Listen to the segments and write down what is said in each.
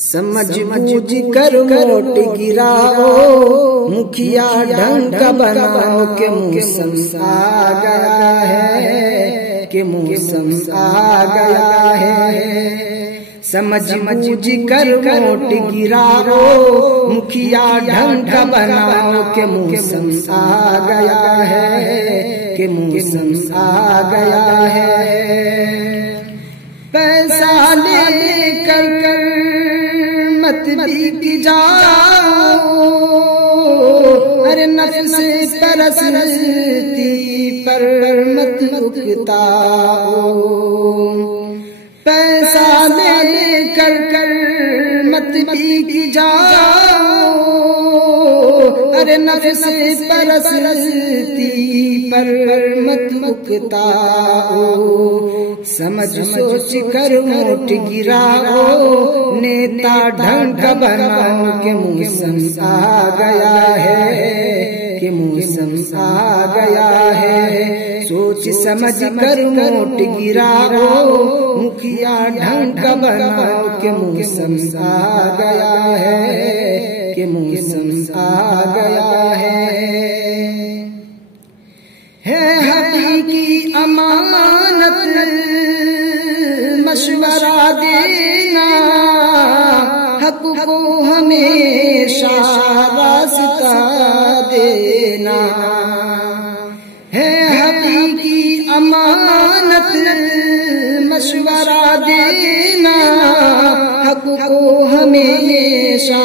समझ बूझ कर वोट गिराओ, मुखिया ढंग का बनाओ के मौसम आ गया है, के मौसम आ गया है। समझ बूझ कर वोट गिराओ, मुखिया ढंग का बनाओ के मौसम आ गया है, के मौसम आ गया है। पैसा ले कर मत बिक जाओ, अरे नफ्स परस्ती पर मत उकताओ। पैसा ले कर मत बिक जाओ, अरे नफ्स परस्ती पर मत उकताओ। समझ सोच कर वोट गिराओ, नेता ढंग का बनाओ के मौसम आ गया है, के मौसम आ गया है। सोच समझ कर वोट गिराओ, मुखिया ढंग का बनाओ के मौसम आ गया है, के मौसम आ गया है। हकीकी अमानत मशवरा देना, हक को हमेशा रास्ता देना। है हकीकी अमानत मशवरा देना, हक को हमेशा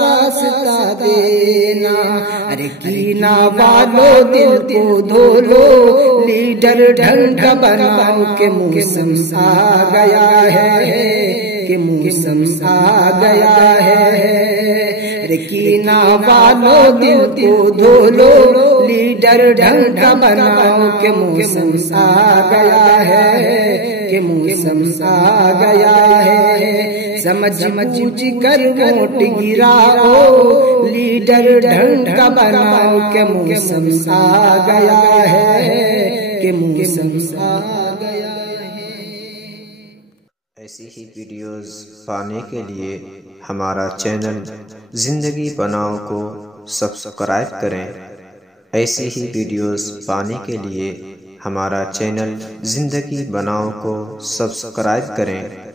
रास्ता देना। अरे कीना वालो दिल को धो लो, लीडर ढंग का बनाओ के मौसम आ गया है, के मौसम आ गया है। अरे कीना वालो दिल को धो लो, लीडर ढंग का बनाओ के मौसम आ गया है, के मौसम आ गया है। समझ बूझ कर वोट गिराओ, लीडर ढंग का बनाओ के मौसम आ गया है, के मौसम आ गया है। ऐसी ही वीडियोस पाने के लिए हमारा चैनल जिंदगी बनाओ को सब्सक्राइब करें। ऐसी ही वीडियोस पाने के लिए हमारा चैनल जिंदगी बनाओ को सब्सक्राइब करें।